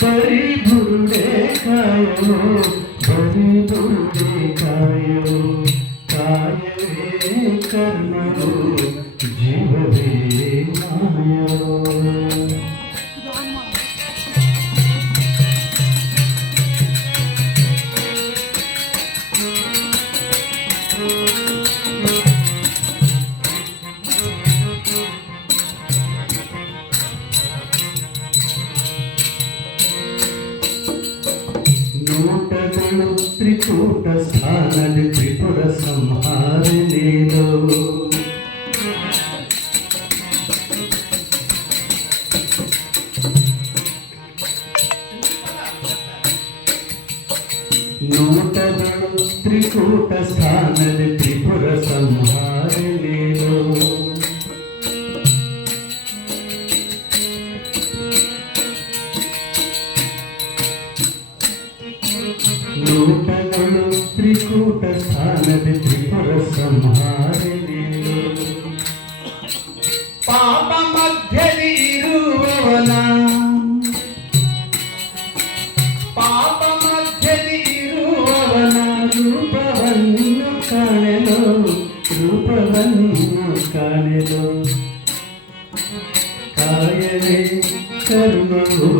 దరిద్రుడే కాయము దరిద్రుడే కాయము కాయమే కర్మము నూటగలు త్రికూట స్థానది త్రిపుర సంహారిణిలో నూటగలు త్రికూట స్థానది త్రిపుర సంహార ಪಾಪ ಮಧ್ಯದಿ ಇರುವವನ ಪಾಪ ಮಧ್ಯದಿ ಇರುವವನ ರೂಪವನ್ನು ಕಾಣಲು ರೂಪವನ್ನು ಕಾಣಲು ಕಾಯವೇ ಕರ್ಮವು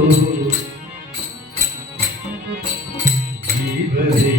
ಜೀವವೇ